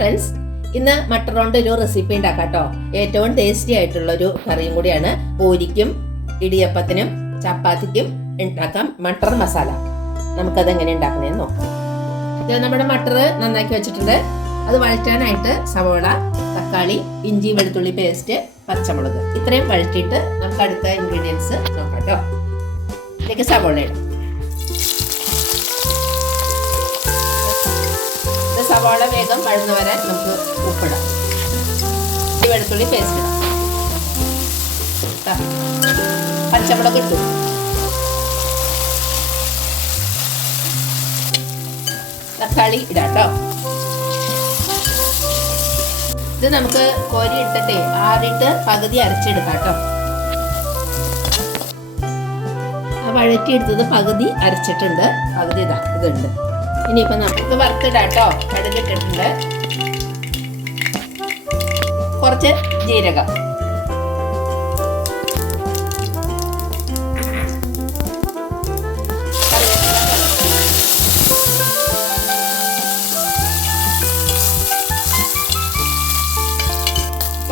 Friends, ഇന്ന് മട്ടർ കൊണ്ട് ഒരു റെസിപ്പി ഉണ്ടാക്കാം കേട്ടോ. ഏറ്റവും ടേസ്റ്റി ആയിട്ടുള്ള ഒരു കറിയും കൂടിയാണ്. പൂരിക്കും ഇടിയപ്പത്തിനും ചപ്പാത്തിക്കും ഉണ്ടാക്കാം മട്ടർ മസാല. നമുക്കത് എങ്ങനെ ഉണ്ടാക്കണേന്ന് നോക്കാം. ഇത് നമ്മുടെ മട്ടർ നന്നാക്കി വെച്ചിട്ടുണ്ട്. അത് വഴറ്റാനായിട്ട് സവോള, തക്കാളി, ഇഞ്ചി വെളുത്തുള്ളി പേസ്റ്റ്, പച്ചമുളക് ഇത്രയും വഴറ്റിയിട്ട് നമുക്ക് അടുത്ത ഇൻഗ്രീഡിയൻസ് നോക്കാം കേട്ടോ. ഇതിലേക്ക് സവോള ഇടാം. സവാള വേഗം വഴന്നു വരാൻ നമുക്ക് ഉപ്പിടാം. വെളുത്തുള്ളി പേസ്റ്റ് ഇടാം. പച്ചമുളക് ഇട്ടു. തക്കാളി ഇടാം കേട്ടോ. ഇത് നമുക്ക് കോരി എടുത്തിട്ടേ ആറിട്ട് പകുതി അരച്ചെടുക്കാം കേട്ടോ. ആ വഴറ്റി എടുത്തത് പകുതി അരച്ചിട്ടുണ്ട്, പകുതി ഇതുണ്ട്. ഇനിയിപ്പോൾ നമുക്ക് വറുത്തിടാം കേട്ടോ. കടുകിട്ടിട്ടുണ്ട്, കുറച്ച് ജീരകം,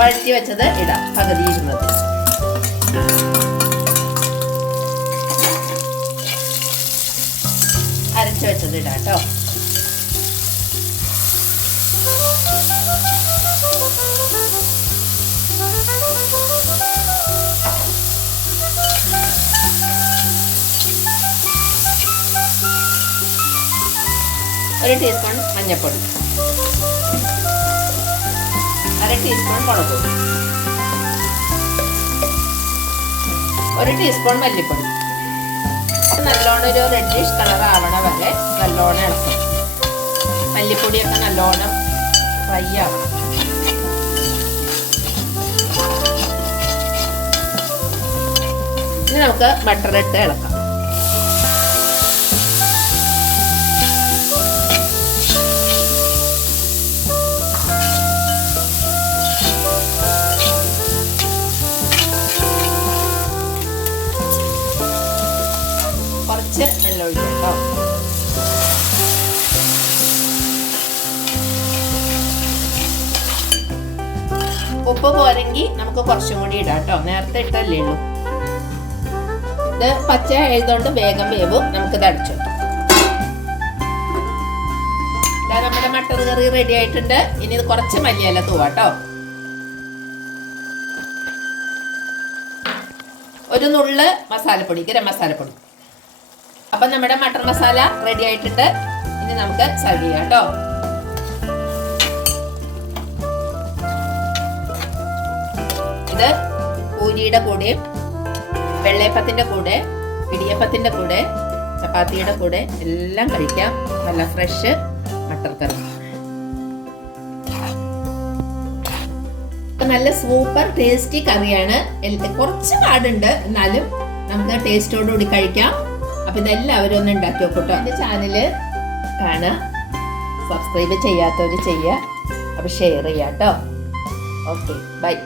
വഴറ്റി വെച്ചത് ഇടാം, പകുതി ഇരുന്നത്. അരച്ചു വെച്ചത് ഇടാം കേട്ടോ. ഒരു ടീസ്പൂൺ മഞ്ഞൾപ്പൊടി, അര ടീസ്പൂൺ മുളക് പൊടി, ഒരു ടീസ്പൂൺ മല്ലിപ്പൊടി. നല്ലോണം ഒരു റെഡിഷ് കളർ ആവണ വരെ നല്ലോണം ഇളക്കണം. മല്ലിപ്പൊടിയൊക്കെ നല്ലോണം ഫ്രൈ ആവണം. ഇനി നമുക്ക് ബട്ടർ ഇട്ട് ഇളക്കാം. കുറച്ച് വെള്ളം ഒഴിക്കാം കേട്ടോ. ഉപ്പ് പോരെങ്കിൽ നമുക്ക് കുറച്ചും കൂടി ഇടാം കേട്ടോ. നേരത്തെ ഇട്ടല്ലേ ഉള്ളൂ. ഇത് പച്ച ആയതുകൊണ്ട് വേഗം വേവും. നമുക്കിത് അടച്ചു. നമ്മുടെ മട്ടർ കറി റെഡി ആയിട്ടുണ്ട്. ഇനി ഇത് കുറച്ച് മല്ലിയില തൂവാട്ടോ. ഒരു നുള്ള് മസാലപ്പൊടി, ഗരം മസാലപ്പൊടി. അപ്പൊ നമ്മുടെ മട്ടർ മസാല റെഡി ആയിട്ടുണ്ട്. ഇനി നമുക്ക് സെർവ് ചെയ്യാം കേട്ടോ. ഇത് പൂരിയുടെ കൂടെയും വെള്ളയപ്പത്തിന്റെ കൂടെ, ഇടിയപ്പത്തിന്റെ കൂടെ, ചപ്പാത്തിയുടെ കൂടെ എല്ലാം കഴിക്കാം. നല്ല ഫ്രഷ് മട്ടർ കറി. നല്ല സൂപ്പർ ടേസ്റ്റി കറിയാണ്. കുറച്ച് പാടുണ്ട്, എന്നാലും നമുക്ക് ടേസ്റ്റോടുകൂടി കഴിക്കാം. അപ്പൊ ഇതെല്ലാവരും ഒന്ന് ഉണ്ടാക്കി നോക്കട്ടോ. എൻ്റെ ചാനല് കാണുക, സബ്സ്ക്രൈബ് ചെയ്യാത്തവർ ചെയ്യുക, അപ്പൊ ഷെയർ ചെയ്യാം കേട്ടോ. Okay, by.